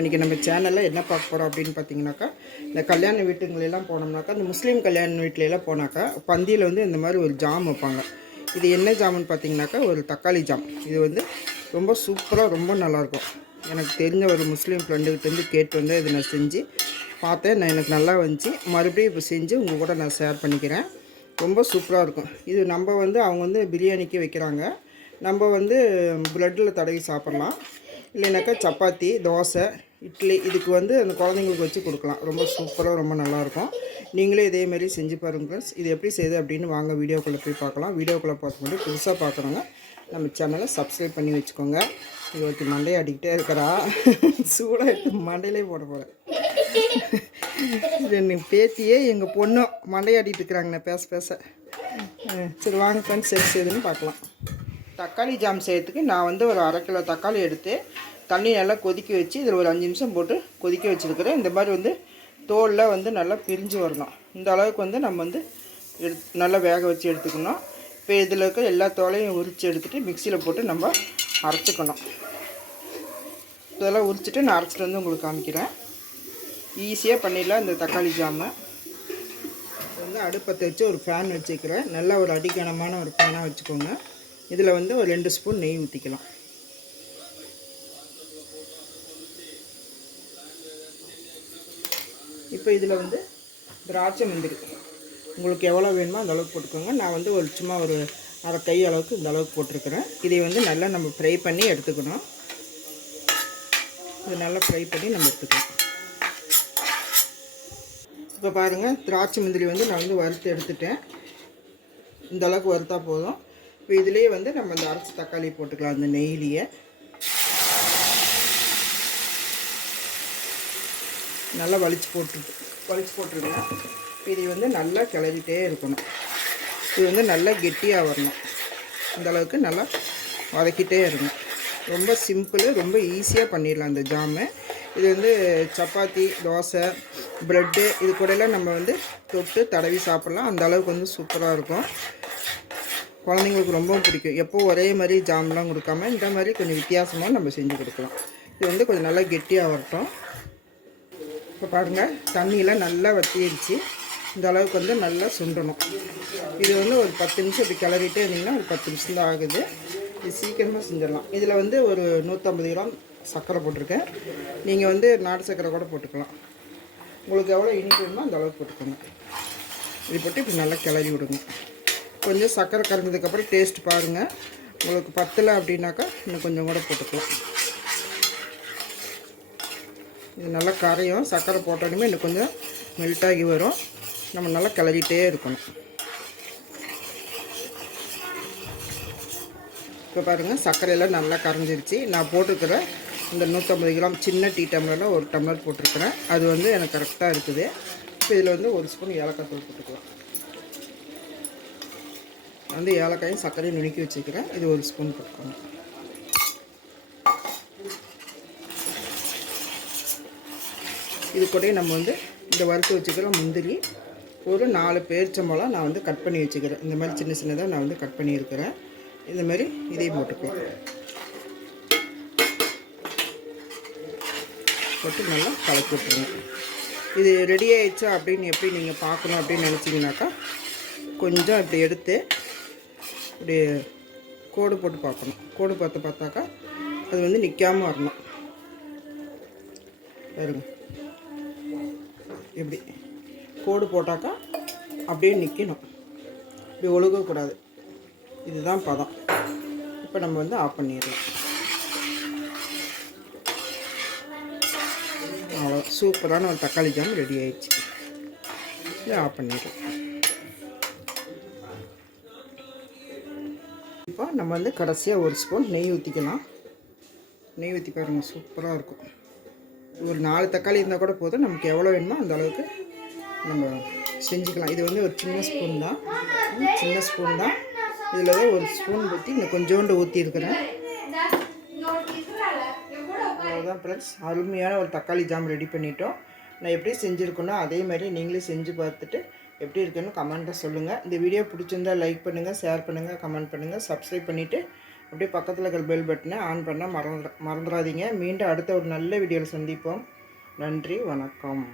இன்றைக்கி நம்ம சேனலில் என்ன பார்க்க போகிறோம் அப்படின்னு பார்த்தீங்கன்னாக்கா, இந்த கல்யாண வீட்டுங்களெல்லாம் போனோம்னாக்கா, இந்த முஸ்லீம் கல்யாண வீட்டிலலாம் போனாக்கா பந்தியில் வந்து இந்த மாதிரி ஒரு ஜாம் வைப்பாங்க. இது என்ன ஜாமுன்னு பார்த்தீங்கன்னாக்கா, ஒரு தக்காளி ஜாம். இது வந்து ரொம்ப சூப்பராக ரொம்ப நல்லாயிருக்கும். எனக்கு தெரிஞ்ச ஒரு முஸ்லீம் ஃப்ரெண்டுக்கிட்டேருந்து கேட்டு வந்து இதை நான் செஞ்சு பார்த்தேன். எனக்கு நல்லா வந்துச்சு. மறுபடியும் இப்போ செஞ்சு உங்கள் கூட நான் ஷேர் பண்ணிக்கிறேன். ரொம்ப சூப்பராக இருக்கும். இது நம்ம வந்து அவங்க வந்து பிரியாணிக்கு வைக்கிறாங்க. நம்ம வந்து ப்ரெட்டில் தடவி சாப்பிட்லாம். இல்லைனாக்கா சப்பாத்தி, தோசை, இட்லி இதுக்கு வந்து அந்த குழந்தைங்களுக்கு வச்சு கொடுக்கலாம். ரொம்ப சூப்பராக ரொம்ப நல்லாயிருக்கும். நீங்களே இதேமாரி செஞ்சு பாருங்கள் ஃப்ரெண்ட்ஸ். இது எப்படி செய்யுது அப்படின்னு வாங்க வீடியோக்குள்ளே போய் பார்க்கலாம். வீடியோக்குள்ளே பார்த்துக்கொண்டு புதுசாக பார்க்குறோங்க நம்ம சேனலை சப்ஸ்கிரைப் பண்ணி வச்சுக்கோங்க. இது ஒருத்தி மண்டையை அடிக்கிட்டே இருக்கிறா. சூடாக எடுத்து மண்டையிலே போட போகிறேன். ரெண்டு பேத்தியே எங்கள் பொண்ணும் மண்டையை ஆடிட்டு இருக்கிறாங்க நான் பேச. சரி வாங்க ஃப்ரெண்ட்ஸ் எப்படி செய்யுதுன்னு பார்க்கலாம். தக்காளி ஜாம் செய்யறதுக்கு நான் வந்து ஒரு 1/2 கிலோ தக்காளி எடுத்து தண்ணி நல்லா கொதிக்க வச்சு இதில் ஒரு 5 நிமிஷம் போட்டு கொதிக்க வச்சுருக்கிறேன். இந்த மாதிரி வந்து தோலில் வந்து நல்லா பிரிஞ்சு வரணும். இந்த அளவுக்கு வந்து நம்ம வந்து நல்லா வேக வச்சு எடுத்துக்கணும். இப்போ இதில் இருக்க எல்லா தோலையும் உரித்து எடுத்துகிட்டு மிக்சியில் போட்டு நம்ம அரைச்சிக்கணும். இதெல்லாம் உரிச்சிட்டு நான் அரைச்சிட்டு வந்து உங்களுக்கு காமிக்கிறேன். ஈஸியாக பண்ணிடலாம் இந்த தக்காளி ஜாமை. வந்து அடுப்பத்தை வச்சு ஒரு ஃபேன் வச்சுக்கிறேன். நல்லா ஒரு அடிக்கனமான ஒரு ஃபேனாக வச்சுக்கோங்க. இதில் வந்து ஒரு 2 ஸ்பூன் நெய் ஊற்றிக்கலாம். இப்போ இதில் வந்து திராட்சை முந்திரி உங்களுக்கு எவ்வளோ வேணுமோ அந்த அளவுக்கு போட்டுக்கோங்க. நான் வந்து சும்மா ஒரு 1/2 கை அளவுக்கு இந்த அளவுக்கு போட்டிருக்கிறேன். இதை வந்து நல்லா நம்ம ஃப்ரை பண்ணி எடுத்துக்கணும். இது நல்லா ஃப்ரை பண்ணி நம்ம எடுத்துக்கலாம். இப்போ பாருங்கள், திராட்சை முந்திரி வந்து நான் வந்து வறுத்து எடுத்துட்டேன். இந்த அளவுக்கு வறுத்தா போதும். இப்போ இதிலே வந்து நம்ம இந்த அரைச்சி தக்காளி போட்டுக்கலாம். அந்த நெய்லியே நல்லா வலிச்சு போட்டுருங்க. இதை வந்து நல்லா கிளறிட்டே இருக்கணும். இது வந்து நல்லா கெட்டியாக வரணும். இந்த அளவுக்கு நல்லா வதக்கிட்டே இருக்கணும். ரொம்ப சிம்பிள், ரொம்ப ஈஸியாக பண்ணிடலாம் இந்த ஜாமு. இது வந்து சப்பாத்தி, தோசை, ப்ரெட்டு இது கூடலாம் நம்ம வந்து தொட்டு தடவி சாப்பிட்லாம். அந்த அளவுக்கு வந்து சூப்பராக இருக்கும். குழந்தைங்களுக்கு ரொம்பவும் பிடிக்கும். எப்போது ஒரே மாதிரி ஜாம்லாம் கொடுக்காம இந்த மாதிரி கொஞ்சம் வித்தியாசமாக நம்ம செஞ்சு கொடுக்கலாம். இது வந்து கொஞ்சம் நல்லா கெட்டியாக வரட்டும். இப்போ பாருங்கள், தண்ணியெலாம் நல்லா வற்றிடுச்சு. இந்த அளவுக்கு வந்து நல்லா சுண்டணும். இது வந்து ஒரு 10 நிமிஷம் இப்படி கிளறிட்டே இருந்திங்கன்னா ஒரு 10 நிமிஷம் தான் ஆகுது. இது சீக்கிரமாக செஞ்சிடலாம். இதில் வந்து ஒரு 150 கிராம் சர்க்கரை போட்டிருக்கேன். நீங்கள் வந்து நாட்டு சர்க்கரை கூட போட்டுக்கலாம். உங்களுக்கு எவ்வளோ இனிப்பு வேணுமோ அந்த அளவுக்கு போட்டுக்கோங்க. இது போட்டு இப்படி நல்லா கிளறி விடுங்க. கொஞ்சம் சர்க்கரை கரைஞ்சதுக்கப்புறம் டேஸ்ட் பாருங்கள். உங்களுக்கு பத்தலை அப்படின்னாக்கா இன்னும் கொஞ்சம் கூட போட்டுக்கலாம். இது நல்லா கரையும். சர்க்கரை போட்டோன்னே இன்னும் கொஞ்சம் மெல்ட்டாகி வரும். நம்ம நல்லா கிளறிட்டே இருக்கணும். இப்போ பாருங்கள், சர்க்கரையெல்லாம் நல்லா கரைஞ்சிருச்சு. நான் போட்டிருக்கிற இந்த 150 கிராம் சின்ன டீ டம்ளரில் 1 டம்ளர் போட்டிருக்கிறேன். அது வந்து எனக்கு கரெக்டாக இருக்குது. இப்போ இதில் வந்து 1 ஸ்பூன் ஏலக்காய் தூள் போட்டுக்கலாம். வந்து ஏலக்காயும் சர்க்கரையும் நுணுக்கி வச்சுக்கிறேன். இது 1 ஸ்பூன் போட்டுக்கோங்க. இது கூட நம்ம வந்து இந்த வறுத்து வச்சுக்கிற முந்திரி ஒரு 4 பேரிச்சம்பழம் நான் வந்து கட் பண்ணி வச்சுக்கிறேன். இந்த மாதிரி சின்ன சின்னதாக நான் வந்து கட் பண்ணியிருக்கிறேன். இந்த மாதிரி இதையும் போட்டுக்கலாம். போட்டு நல்லா கலக்கி விட்டுருங்க. இது ரெடி ஆகிடுச்சா அப்படின்னு எப்படி நீங்கள் பார்க்கணும் அப்படின்னு நினச்சிங்கனாக்கா கொஞ்சம் இப்படி எடுத்து இப்படி கோடு போட்டு பார்க்கணும். கோடு பார்த்தாக்கா அது வந்து நிற்காமல் வரணும். பாருங்க, இப்படி கோடு போட்டாக்கா அப்படியே நிற்கணும். இப்படி ஒழுகக்கூடாது. இதுதான் பதம். இப்போ நம்ம வந்து ஆஃப் பண்ணிடலாம். அவ்வளோ சூப்பரான ஒரு தக்காளி ஜாம் ரெடி ஆயிடுச்சு. இதை ஆஃப் பண்ணிடலாம். இப்போ நம்ம வந்து கடைசியாக 1 ஸ்பூன் நெய் ஊற்றிக்கலாம். நெய் ஊற்றி பாருங்கள், சூப்பராக இருக்கும். ஒரு 4 தக்காளி இருந்தால் கூட போதும். நமக்கு எவ்வளோ வேணுமோ அந்த அளவுக்கு நம்ம செஞ்சுக்கலாம். இது வந்து ஒரு சின்ன ஸ்பூன் தான். இதில் தான் 1 ஸ்பூன் ஊற்றி இன்னும் கொஞ்சோண்டு ஊற்றிருக்கிறேன். அவ்வளோதான் ஃப்ரெண்ட்ஸ், அருமையான ஒரு தக்காளி ஜாம் ரெடி பண்ணிட்டோம். நான் எப்படி செஞ்சுருக்கேனோ அதே மாதிரி நீங்களே செஞ்சு பார்த்துட்டு எப்படி இருக்குன்னு கமெண்ட்டில் சொல்லுங்கள். இந்த வீடியோ பிடிச்சிருந்தால் லைக் பண்ணுங்கள், ஷேர் பண்ணுங்கள், கமெண்ட் பண்ணுங்கள், சப்ஸ்கிரைப் பண்ணிவிட்டு அப்படியே பக்கத்தில் இருக்கிற பெல் பட்டனை ஆன் பண்ண மறந்துடாதீங்க. மீண்டும் அடுத்த ஒரு நல்ல வீடியோவில் சந்திப்போம். நன்றி, வணக்கம்.